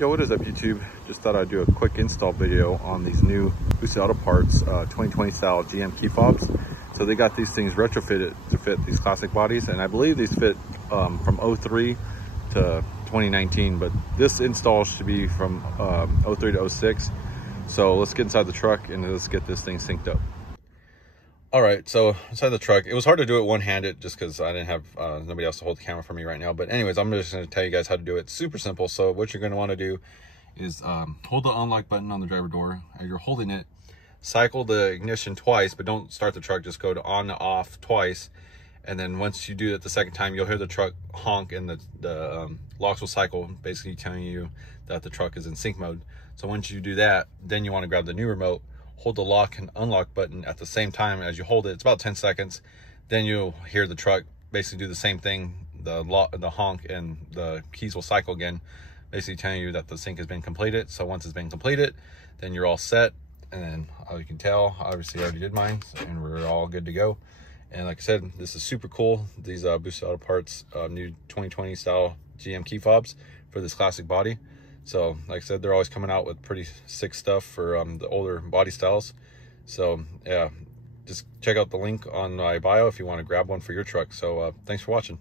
Yo, what is up YouTube? Just thought I'd do a quick install video on these new Boosted Auto Parts 2020 style GM key fobs. So they got these things retrofitted to fit these classic bodies, and I believe these fit from 03 to 2019, but this install should be from 03 to 06. So let's get inside the truck and let's get this thing synced up. All right, so inside the truck, it was hard to do it one-handed just because I didn't have nobody else to hold the camera for me right now. But anyways, I'm just going to tell you guys how to do it. Super simple. So what you're going to want to do is hold the unlock button on the driver door. As you're holding it, cycle the ignition twice, but don't start the truck. Just go to on and off twice. And then once you do it the second time, you'll hear the truck honk and the locks will cycle, basically telling you that the truck is in sync mode. So once you do that, then you want to grab the new remote, hold the lock and unlock button at the same time as you hold it. It's about 10 seconds. Then you'll hear the truck basically do the same thing. The honk and the keys will cycle again, basically telling you that the sync has been completed. So once it's been completed, then you're all set. And then as you can tell, obviously I already did mine, and we're all good to go. And like I said, this is super cool. These Boosted Auto Parts new 2020 style GM key fobs for this classic body. So like I said, they're always coming out with pretty sick stuff for the older body styles. So yeah, just check out the link on my bio if you want to grab one for your truck. So thanks for watching.